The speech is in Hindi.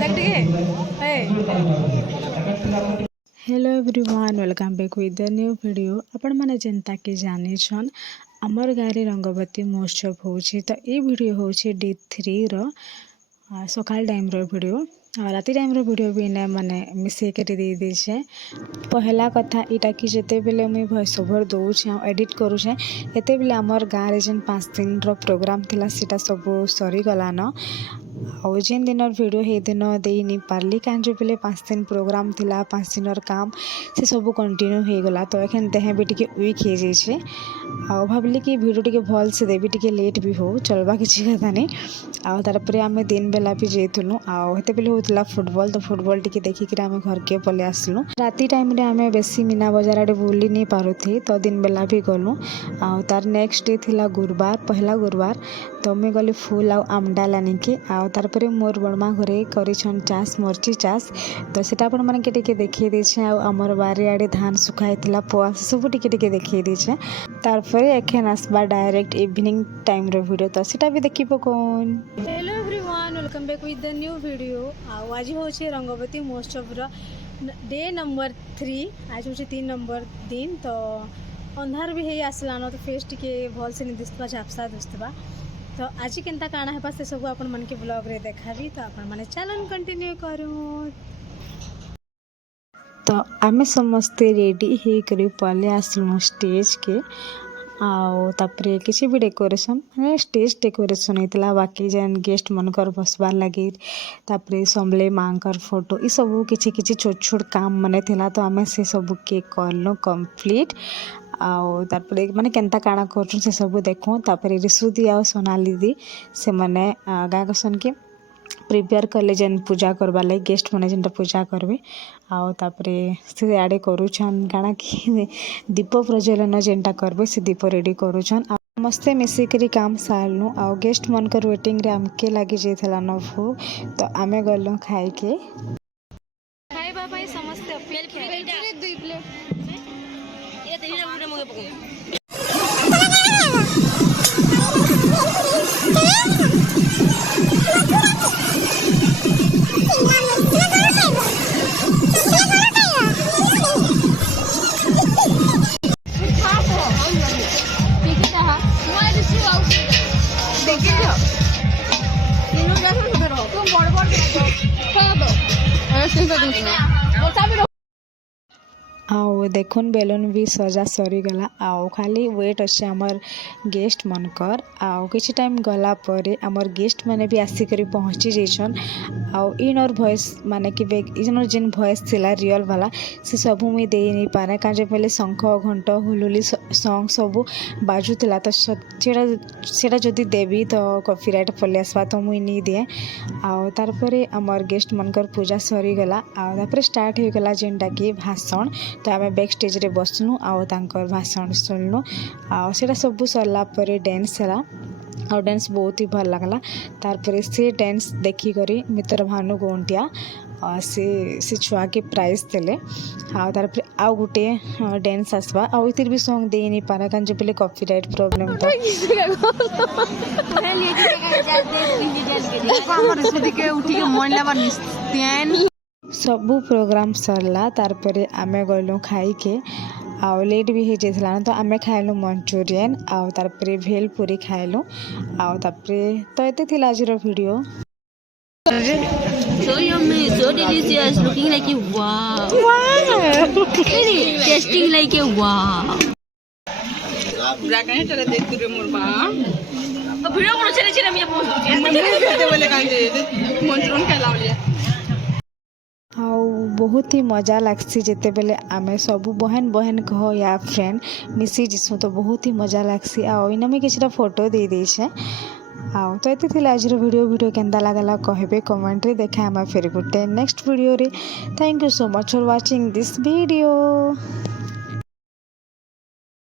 Hello everyone welcome back with the new video. आपण मैंने जेनता कि जानिछन आमर गाँव रंगवती महोत्सव होछि। तो ये वीडियो होछि डे 3 रो सकाल टाइम रो वीडियो और राति टाइम रो वीडियो भी ने माने मिसे के दे देछे। पहला कथा इटा कि जेते बेले मुई वॉइस ओवर दउछे एडिट करूछे एते बेले आमर गाँव रे जेन 5 दिन रो प्रोग्राम थिला सेटा सब सरी गला न आउ जेन दिन वीडियो हे दिन दे नी पारली कान जो बेले 5 दिन प्रोग्राम थिला 5 दिन काम से सब कंटिन्यू हो गला। तो एखन देह भी टिके वीक हो जाइए आ भाविली कि वीडियो टिके भल से देवी टिके लेट भी हो चलवा किसी कथा नहीं। आउ तारपरे आमे दिन बेला भी जाइलु आउ हेते बेले होतला फुटबॉल तो फुटबॉल टिके देखिक आमे घर के पले आसलु। राति टाइम रे आमे बेसी मीना बाजार आडे बुली नहीं पारुथी तो दिन बेला भी गलु। आउ तार नेक्स्ट डे थिला गुरुवार पहला गुरुवार तो मैं गली फूल आउ आमडा लानिके आउ तारपरे मोर बड़मा घरे करिछन चाष मरची चाष तो सेटा आपण माने के टिके देखिए देछे। आउ हमर बारी आडे धान सुखाइतिला पोआ सब टिके टिके देखिए देछे। तारपरे एखन आसबा डायरेक्ट इवनिंग टाइम रो वीडियो तो सेटा भी देखि पकोन। Hello everyone welcome back with the new video. आउ आज होछे रंगवती महोत्सव रो डे नंबर 3 आज होछे 3 नंबर दिन तो अंधार भी हे आसलानो तो फेस टिके भल से नि दिसबा झापसा दिसबा तो आज केनता काना है से सब अपन मन के ब्लॉग रे देखाबी तो अपन माने चैनल कंटिन्यू करू। तो आमे समस्ते रेडी हे करी पले आसलु स्टेज के आउ तापरे किसी भी डेकोरेशन माने स्टेज डेकोरेशन होइतला बाकी जेन गेस्ट मनकर बसबार लगी तापरे समले मांकर फोटो ई सब किछि किछि छोट छोट काम मने थिला तो आमे से सब के करलो कंप्लीट आउ तारपरे माने केनता काना करछन से सब देखो। तापरे रिसुदी आउ सोनाली दी से माने गाँ कसन के प्रिपेयर करले जेन पूजा करबा लागी गेस्ट माने जेनटा पूजा करबे आउ तापरे से आडे करूछन काना कि दीप प्रज्वलन जेनटा करबे से दीप रेडी करूछन मस्ते मिसिकरी काम सारनु आउ गेस्ट मनकर वेटिंग रे हमके लागी जेथला न भू तो आमे गलो खाइ के खाइबा भाई समस्ते अपील खेल 2 प्लेट ये तेरी पूरे मगे पको आउ देखुन बेलून भी सजा सरी गला आउ खाली वेट अच्छे आमर गेस्ट मनकर आउ किछि टाइम गला परे आमर गेस्ट माने भी आसिकरी पहुँची जाइछन आउ इनर वॉइस माने कि इनर जेन वॉइस थिला रियल वाला से सब मुई दे नहीं पारे काजे पहले शंख घंट हुलुली सॉन्ग सब बाजुला तो सेटा जदि देवी तो कॉपीराइट पले आसबा तो मुई नहीं दिए आउ तारपरे आमर गेस्ट मनकर पूजा सरी गला आउ तारपरे स्टार्ट हो गला जेनटा कि भाषण तो आम बैक स्टेज रे बसनु आउ तांकर भाषण शुणनु आउ सेटा सब सरला परे डांस हला और डांस बहुत ही भल लगला। तारपरे से डांस देखी करी मित्र भानु गोंटिया से छुआ के प्राइज देले आउ तारपरे आउ गुटे डांस आसबा आउ इतिर भी सॉन्ग दे नहीं पारा कान जो पहले कॉपीराइट प्रॉब्लम था सबू प्रोग्राम सरला तारपरे आमे गलु खाई के आउ लेट भी हो जाइला तो आमे खाइलु मंचूरियन आउ तारपरे भेल पूरी खाइलु आउ तारपरे तो एते थिला आजर video. So yummy, so delicious, looking like a wow. Wow. Tasting like a wow. Belakangnya cara dia turun murba. Video mau cari minha post. Dia boleh kan dia monstron खेला लिया। आउ बहुत ही मजा लगसी जिते बेले आमे सबू बहन बहन कह या फ्रेंड मिसी जिसु तो बहुत ही मजा लगसी आउ इन में किछटा फोटो दे देछे आउ तो एते थिला आज वीडियो केंदा लागला कहबे कमेंट रे देखा हम फिर गुटे नेक्स्ट वीडियो रे। Thank you so much for watching this video.